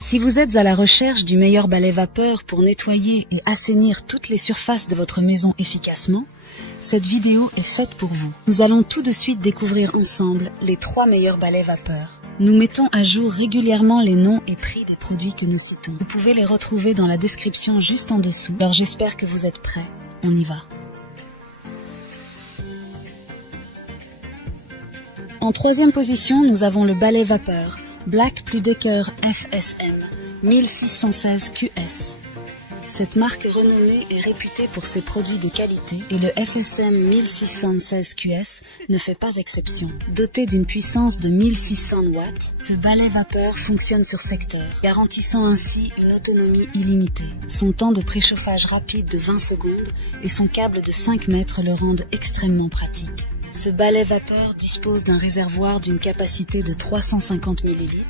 Si vous êtes à la recherche du meilleur balai vapeur pour nettoyer et assainir toutes les surfaces de votre maison efficacement, cette vidéo est faite pour vous. Nous allons tout de suite découvrir ensemble les 3 meilleurs balais vapeur. Nous mettons à jour régulièrement les noms et prix des produits que nous citons. Vous pouvez les retrouver dans la description juste en dessous. Alors j'espère que vous êtes prêts. On y va. En 3e position, nous avons le balai vapeur Black Plus Decker FSM 1616 QS. Cette marque renommée est réputée pour ses produits de qualité et le FSM 1616 QS ne fait pas exception. Doté d'une puissance de 1600 watts, ce balai vapeur fonctionne sur secteur, garantissant ainsi une autonomie illimitée. Son temps de préchauffage rapide de 20 secondes et son câble de 5 mètres le rendent extrêmement pratique. Ce balai vapeur dispose d'un réservoir d'une capacité de 350 ml,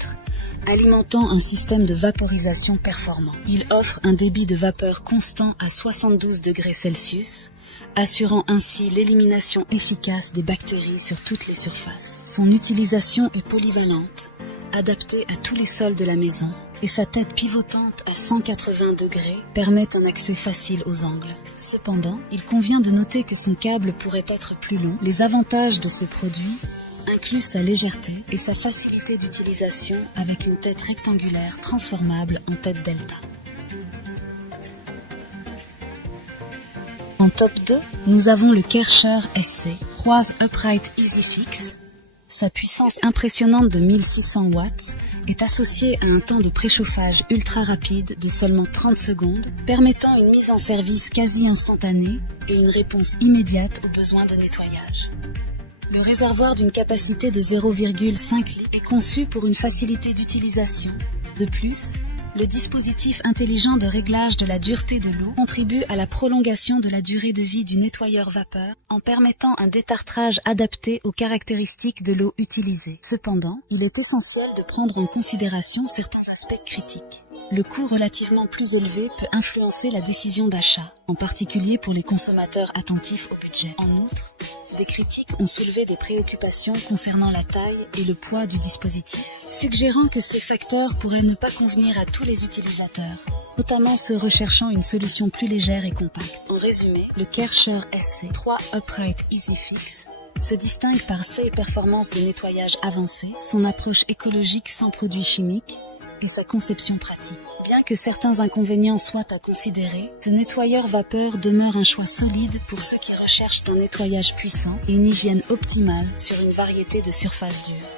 alimentant un système de vaporisation performant. Il offre un débit de vapeur constant à 72 degrés Celsius, assurant ainsi l'élimination efficace des bactéries sur toutes les surfaces. Son utilisation est polyvalente, adaptée à tous les sols de la maison, et sa tête pivotante à 180 degrés permet un accès facile aux angles. Cependant, il convient de noter que son câble pourrait être plus long. Les avantages de ce produit inclut sa légèreté et sa facilité d'utilisation avec une tête rectangulaire transformable en tête delta. En top 2, nous avons le Kärcher SC Croise Upright Easy Fix. Sa puissance impressionnante de 1600 watts est associée à un temps de préchauffage ultra rapide de seulement 30 secondes, permettant une mise en service quasi instantanée et une réponse immédiate aux besoins de nettoyage. Le réservoir d'une capacité de 0,5 litres est conçu pour une facilité d'utilisation. De plus, le dispositif intelligent de réglage de la dureté de l'eau contribue à la prolongation de la durée de vie du nettoyeur vapeur en permettant un détartrage adapté aux caractéristiques de l'eau utilisée. Cependant, il est essentiel de prendre en considération certains aspects critiques. Le coût relativement plus élevé peut influencer la décision d'achat, en particulier pour les consommateurs attentifs au budget. En outre, des critiques ont soulevé des préoccupations concernant la taille et le poids du dispositif, suggérant que ces facteurs pourraient ne pas convenir à tous les utilisateurs, notamment ceux recherchant une solution plus légère et compacte. En résumé, le Kärcher SC 3 Upright Easy Fix se distingue par ses performances de nettoyage avancées, son approche écologique sans produits chimiques, et sa conception pratique. Bien que certains inconvénients soient à considérer, ce nettoyeur vapeur demeure un choix solide pour ceux qui recherchent un nettoyage puissant et une hygiène optimale sur une variété de surfaces dures.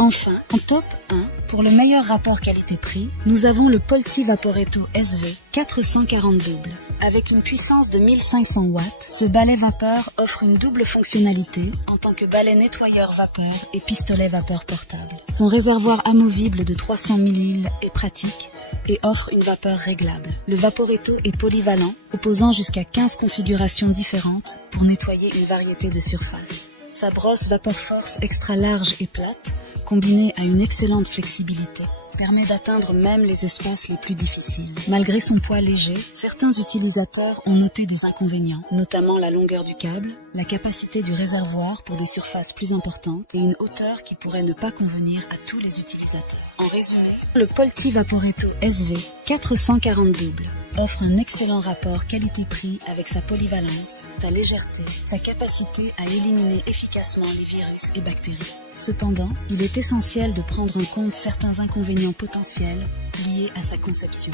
Enfin, en top 1, pour le meilleur rapport qualité-prix, nous avons le Polti Vaporetto SV 440 double. Avec une puissance de 1500 watts, ce balai vapeur offre une double fonctionnalité en tant que balai nettoyeur vapeur et pistolet vapeur portable. Son réservoir amovible de 300 ml est pratique et offre une vapeur réglable. Le Vaporetto est polyvalent, proposant jusqu'à 15 configurations différentes pour nettoyer une variété de surfaces. Sa brosse Vapor Force extra large et plate, combinée à une excellente flexibilité, permet d'atteindre même les espaces les plus difficiles. Malgré son poids léger, certains utilisateurs ont noté des inconvénients, notamment la longueur du câble, la capacité du réservoir pour des surfaces plus importantes et une hauteur qui pourrait ne pas convenir à tous les utilisateurs. En résumé, le Polti Vaporetto SV 440 double offre un excellent rapport qualité-prix avec sa polyvalence, sa légèreté, sa capacité à éliminer efficacement les virus et bactéries. Cependant, il est essentiel de prendre en compte certains inconvénients potentiels liés à sa conception.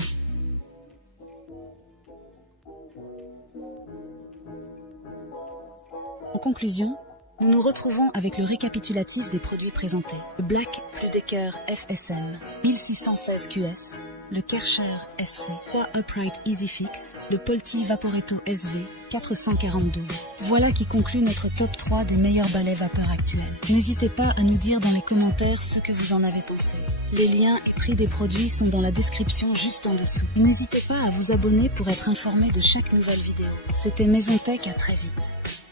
En conclusion, nous nous retrouvons avec le récapitulatif des produits présentés. Le Black Plus Decker FSM 1616 QS, le Kärcher SC 3 Upright Easy Fix, le Polti Vaporetto SV 440 double. Voilà qui conclut notre top 3 des meilleurs balais vapeur actuels. N'hésitez pas à nous dire dans les commentaires ce que vous en avez pensé. Les liens et prix des produits sont dans la description juste en dessous. Et n'hésitez pas à vous abonner pour être informé de chaque nouvelle vidéo. C'était Maison Tech, à très vite.